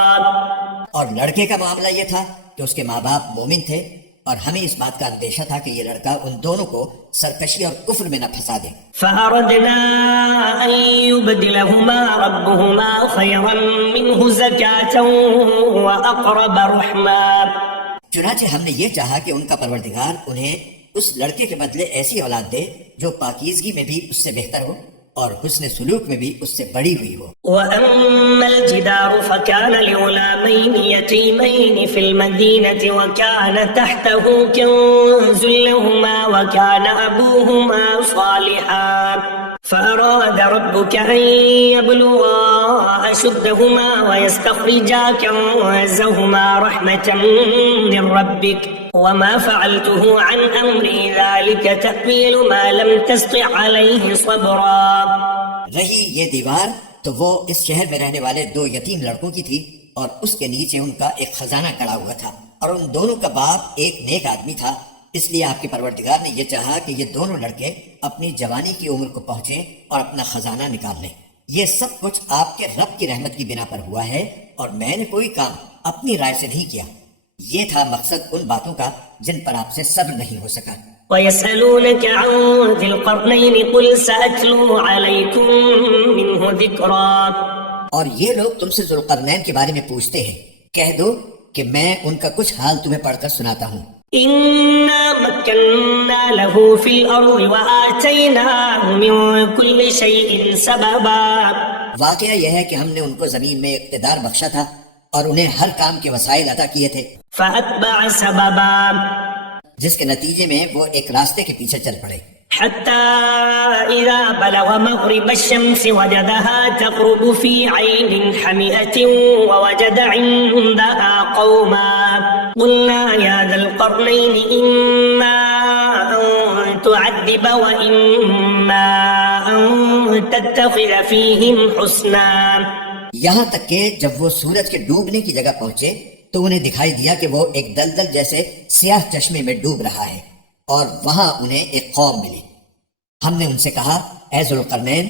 اور لڑکے کا معاملہ یہ تھا کہ اس کے ماں باپ مومن تھے اور ہمیں اس بات کا اندیشہ تھا کہ یہ لڑکا ان دونوں کو سرکشی اور کفر میں نہ پھنسا دے. فأردنا أن يبدلهما ربهما خيرا منه زكاة وأقرب رحما. چنانچہ ہم نے یہ چاہا کہ ان کا پروردگار انہیں اس لڑکے کے بدلے ایسی اولاد دے جو پاکیزگی میں بھی اس سے بہتر ہو اور حسن سلوک میں بھی اس سے بڑی ہوئی ہو. وأما الجدار فكان لغلامين يتيمين في المدينة وكان تحته كنز لهما وكان أبوهما صالحا فأراد ربك أن يبلغا أشدهما ويستخرجا كنزهما رحمة من ربك وما فعلته عن أمري ذلك تأويل ما لم تستطع عليه صبرا. رہی یہ دیوار تو وہ اس شہر میں رہنے والے 2 یتیم لڑکوں کی تھی اور اس کے نیچے ان کا ایک خزانہ کڑا ہوا تھا اور ان دونوں کا باپ ایک نیک آدمی تھا. اس لیے آپ کے پروردگار نے یہ چاہا کہ یہ دونوں لڑکے اپنی جوانی کی عمر کو پہنچیں اور اپنا خزانہ نکال لیں. یہ سب کچھ آپ کے رب کی رحمت کی بنا پر ہوا ہے اور میں نے کوئی کام اپنی رائے سے نہیں کیا. یہ تھا مقصد ان باتوں کا جن پر آپ سے صبر نہیں ہو سکا. ويسألونك عن ذي القرنين قل سأتلو عليكم منه ذكرا. اور یہ لوگ تم سے ذوالقرنین کے بارے میں پوچھتے ہیں، کہہ دو کہ میں ان کا کچھ حال تمہیں پڑھ کر سناتا ہوں. إنا مكنا له في الأرض وآتيناه من كل شيء سببا. واقعہ یہ ہے کہ ہم نے ان کو زمین میں اقتدار بخشا تھا اور انہیں ہر کام کے وسائل عطا کیے تھے. فأتبع سببا جس کے نتیجے میں وہ ایک راستے کے پیچھے چل پڑے. حتى إذا بلغ مغرب الشمس وجدها تغرب في عين حمئة ووجد عندها قوما قلنا يا ذا القرنين إما أن تعذب وإما أن تتخذ فيهم حسنا. یہاں تک کہ جب وہ سورج کے ڈوبنے کی جگہ پہنچے تو انہیں دکھائی دیا کہ وہ ایک دلدل جیسے سیاہ چشمے میں ڈوب رہا ہے اور وہاں انہیں ایک قوم ملی. ہم نے ان سے کہا اے ذوالقرنین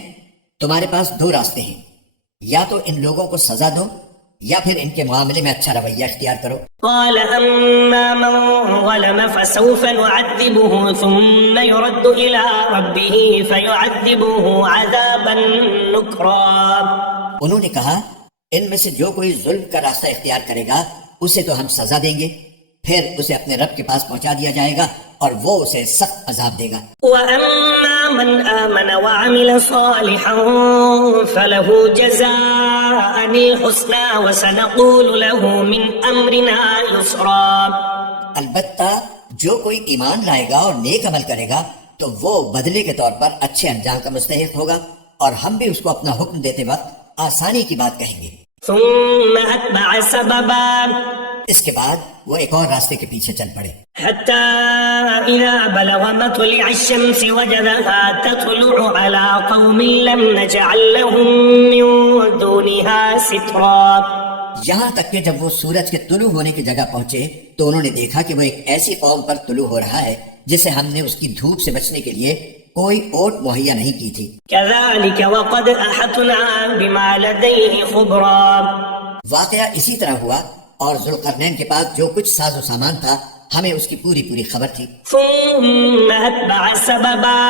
تمہارے پاس 2 راستے ہیں، یا تو ان لوگوں کو سزا دو یا پھر ان کے معاملے میں اچھا رویہ اختیار کرو. قال أما من ظلم فسوف نعذبه ثم يرد إلى ربه فيعذبه عذابا نكرا. انہوں نے کہا ان میں سے جو کوئی ظلم کا راستہ اختیار کرے گا اسے تو ہم سزا دیں گے، پھر اسے اپنے رب کے پاس پہنچا دیا جائے گا اور وہ اسے سخت عذاب دے گا. وَأَمَّا مَنْ آمَنَ وَعَمِلَ صَالِحًا فَلَهُ جَزَاءً الْحُسْنَى وَسَنَقُولُ لَهُ مِنْ أَمْرِنَا يُسْرًا. البتہ جو کوئی ایمان لائے گا اور نیک عمل کرے گا تو وہ بدلے کے طور پر اچھے انجام کا مستحق ہوگا اور ہم بھی اس کو اپنا حکم دیتے وقت آسانی کی بات کہیں گے. ثم أتبع سببا. اس کے بعد وہ ایک اور راستے کے پیچھے چل پڑے. حتى إذا بلغ مطلع الشمس وجدها تطلع على قوم لم نجعل لهم من دونها سترا. یہاں تک کہ جب وہ سورج کے طلوع ہونے کی جگہ پہنچے تو انہوں نے دیکھا کہ وہ ایک ایسی قوم پر طلوع ہو رہا ہے جسے ہم نے اس کی دھوپ سے بچنے کے لیے کوئی اوٹ مہیا نہیں کی تھی. كذلك وقد أحطنا بما لديه خبرا. واقعہ اسی طرح ہوا اور ذوالقرنین کے پاس جو کچھ ساز و سامان تھا ہمیں اس کی پوری خبر تھی. ثم أتبع سببا.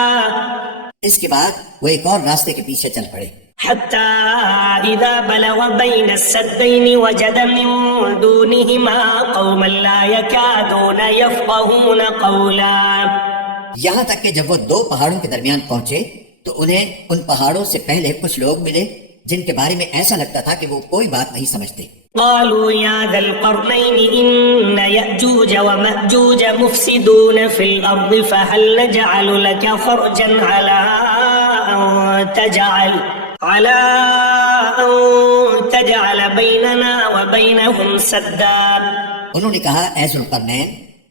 اس کے بعد وہ ایک اور راستے کے پیچھے چل پڑے. حتى إذا بلغ بين السدين وجد من دونهما قوما لا يكادون يفقهون قولا. یہاں تک کہ جب وہ 2 پہاڑوں کے درمیان پہنچے تو انہیں ان پہاڑوں سے پہلے کچھ لوگ ملے جن کے بارے میں ایسا لگتا تھا کہ وہ کوئی بات نہیں سمجھتے. قالوا يا ذا القرنين إن يأجوج ومأجوج مفسدون في الأرض فهل نجعل لك خرجا على أن تجعل بيننا وبينهم سدا. انہوں نے کہا اے ذوالقرنین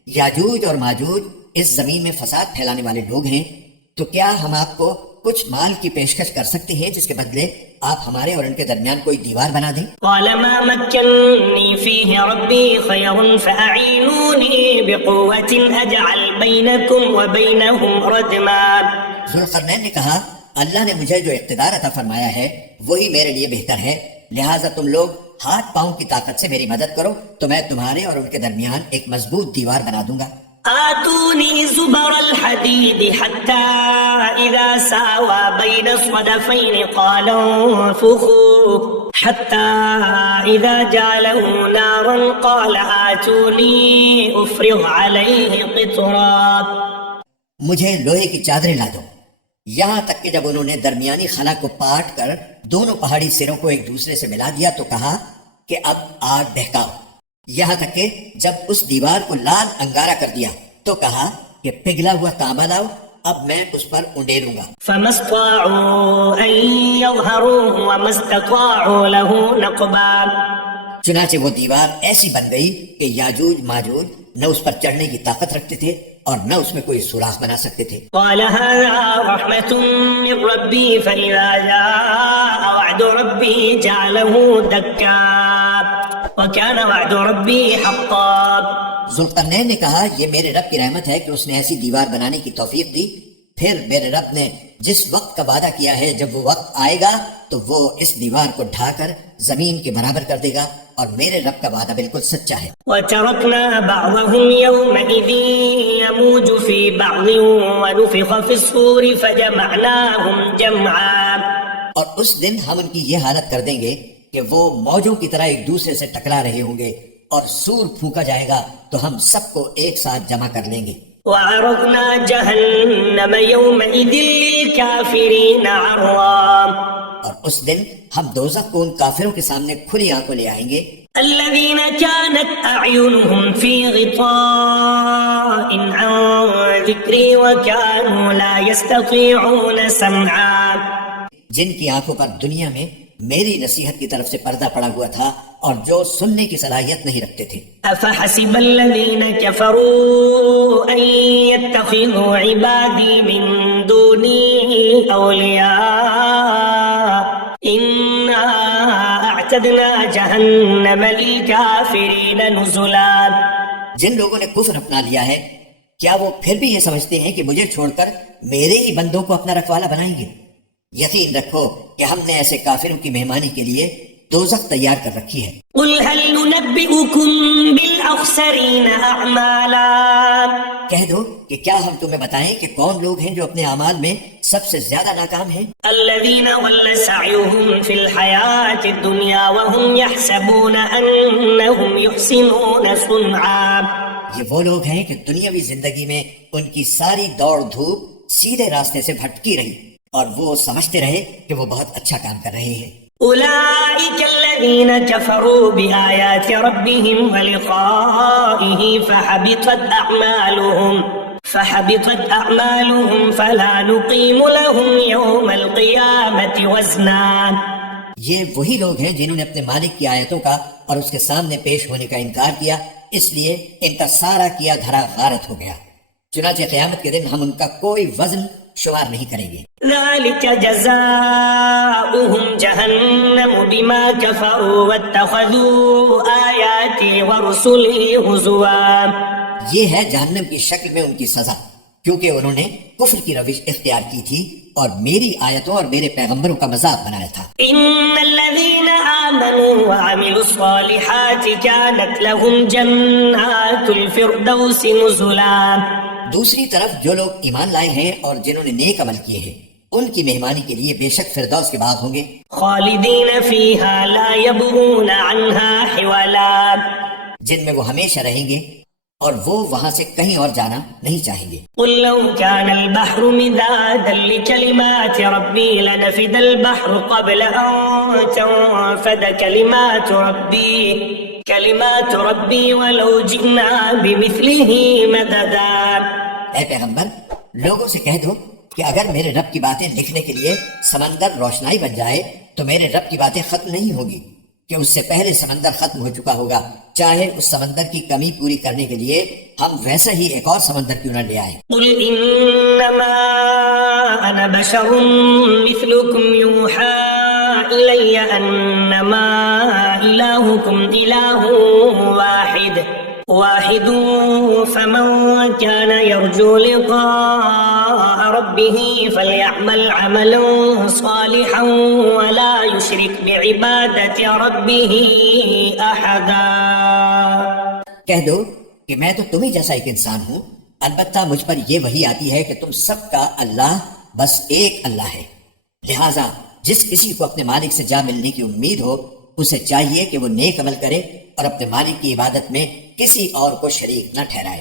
یاجوج اور ماجوج اس زمین میں فساد پھیلانے والے لوگ ہیں، تو کیا ہم آپ کو کچھ مال کی پیشکش کر سکتے ہیں جس کے بدلے آپ ہمارے اور ان کے درمیان کوئی دیوار بنا دیں؟ قال ما مكنني فيه ربي خير فأعينوني بقوة أجعل بينكم وبينهم ردما. ذوالقرنین نے کہا اللہ نے مجھے جو اقتدار عطا فرمایا ہے وہی میرے لیے بہتر ہے، لہٰذا تم لوگ ہاتھ پاؤں کی طاقت سے میری مدد کرو تو میں تمہارے اور ان کے درمیان ایک مضبوط دیوار بنا دوں گا. آتوني زبر الحديد حتى إذا ساوى بين الصدفين قال انفخوا حتى إذا جعله نارا قال آتوني أفرغ عليه قطرا. مجھے لوہے کی چادریں لا دو. یہاں تک کہ جب انہوں نے درمیانی خلا کو پاٹ کر دونوں پہاڑی سروں کو ایک دوسرے سے ملا دیا تو کہا کہ اب آگ بہکاؤ. یہاں تک کہ جب اس دیوار کو لال انگارہ کر دیا تو کہا کہ پگھلا ہوا تانبا لاؤ، اب میں اس پر انڈیلوں گا. فما استطاعوا أن يظهروه وما استطاعوا له نقبا. چنانچہ وہ دیوار ایسی بن گئی کہ یاجوج ماجوج نہ اس پر چڑھنے کی طاقت رکھتے تھے اور نہ اس میں کوئی سوراخ بنا سکتے تھے. قال هذا رحمة من ربي فإذا جاء وعد ربي جعله دكا وكان وعد ربي حقا. ذوالقرنین نے کہا یہ میرے رب کی رحمت ہے کہ اس نے ایسی دیوار بنانے کی توفیق دی، پھر میرے رب نے جس وقت کا وعدہ کیا ہے جب وہ وقت آئے گا تو وہ اس دیوار کو ڈھا کر زمین کے برابر کر دے گا، اور میرے رب کا وعدہ بالکل سچا ہے. وتركنا بعضهم يومئذ يموج في بعض ونفخ في الصور فجمعناهم جمعا. اور اس دن ہم ان کی یہ حالت کر دیں گے کہ وہ موجوں کی طرح ایک دوسرے سے ٹکرا رہے ہوں گے، اور سور پھونکا جائے گا تو ہم سب کو ایک ساتھ جمع کر لیں گے. وعرضنا جهنم يومئذ للكافرين عرضا. اور اس دن ہم دوزخ کو ان کافروں کے سامنے کھلی آنکھوں لے آئیں گے. الذين كانت أعينهم في غطاء عن ذكري وكانوا لا يستطيعون سمعا. جن کی آنکھوں پر دنیا میں میری نصیحت کی طرف سے پردہ پڑا ہوا تھا اور جو سننے کی صلاحیت نہیں رکھتے تھے. أفحسب الذين كفروا أن يتخذوا عبادي من دوني أولياء إنا أعتدنا جهنم للكافرين نزلا. جن لوگوں نے کفر اپنا لیا ہے کیا وہ پھر بھی یہ سمجھتے ہیں کہ مجھے چھوڑ کر میرے ہی بندوں کو اپنا رکھوالا بنائیں گے؟ یقین رکھو کہ ہم نے ایسے کافروں کی مہمانی کے لیے دوزخ تیار کر رکھی ہے. قل هل ننبئكم بالأخسرين أعمالا. کہہ دو کہ کیا ہم تمہیں بتائیں کہ کون لوگ ہیں جو اپنے اعمال میں سب سے زیادہ ناکام ہیں؟ الذين ضل سعيهم في الحياة الدنيا وهم يحسبون أنهم يحسنون صنعا. یہ وہ لوگ ہیں کہ دنیاوی زندگی میں ان کی ساری دوڑ دھوپ سیدھے راستے سے بھٹکی رہی اور وہ سمجھتے رہے کہ وہ بہت اچھا کام کر رہے ہیں. أولئك الذين كفروا بآيات ربهم ولقائه فحبطت أعمالهم فلا نقيم لهم يوم القيامة وزنا. یہ وہی لوگ ہیں جنہوں نے اپنے مالک کی آیتوں کا اور اس کے سامنے پیش ہونے کا انکار کیا، اس لیے ان کا سارا کیا دھرا غارت ہو گیا. چنانچہ قیامت کے دن ہم ان کا کوئی وزن شمار نہیں کریں گے. ذلك جزاؤهم جهنم بما كفروا واتخذوا آياتي ورسلي هزوا. یہ ہے جہنم کی شکل میں ان کی سزا، کیونکہ انہوں نے کفر کی روش اختیار کی تھی اور میری آیتوں اور میرے پیغمبروں کا مذاق بنایا تھا. ان الذين آمنوا وعملوا الصالحات كانت لهم جنات الفردوس نزلا. دوسری طرف جو لوگ ایمان لائے ہیں اور جنہوں نے نیک عمل کیے ہیں ان کی مہمانی کے لیے بے شک فردوس کے باغ ہوں گے. خالدین فیہا لا یبغون عنہا حوالا. جن میں وہ ہمیشہ رہیں گے اور وہ وہاں سے کہیں اور جانا نہیں چاہیں گے. قل لو كان البحر مدادا لكلمات ربي لنفد البحر قبل أن تنفد كلمات ربي ولو جئنا بمثله مددا. اے پیغمبر لوگوں سے کہہ دو کہ اگر میرے رب کی باتیں لکھنے کے لیے سمندر روشنائی بن جائے تو میرے رب کی باتیں ختم نہیں ہوگی کہ اس سے پہلے سمندر ختم ہو چکا ہوگا. چاہے اس سمندر کی کمی پوری کرنے کے لیے ہم ویسا ہی ایک اور سمندر کیوں نہ لے آئیں. قل انما انا أنا بشر مثلكم يوحى إلي أنما إلهكم إله واحد فمن كان يرجو لقاء ربه فليعمل عملا صالحا ولا يشرك بعبادة ربه أحدا. کہہ دو کہ میں تو تمہیں جیسا ایک انسان ہوں، البتہ مجھ پر یہ وحی آتی ہے کہ تم سب کا اللہ بس ایک اللہ ہے، لہٰذا جس کسی کو اپنے مالک سے جا ملنے کی امید ہو اسے چاہیے کہ وہ نیک عمل کرے اور اپنے مالک کی عبادت میں کسی اور کو شریک نہ ٹھہرائے.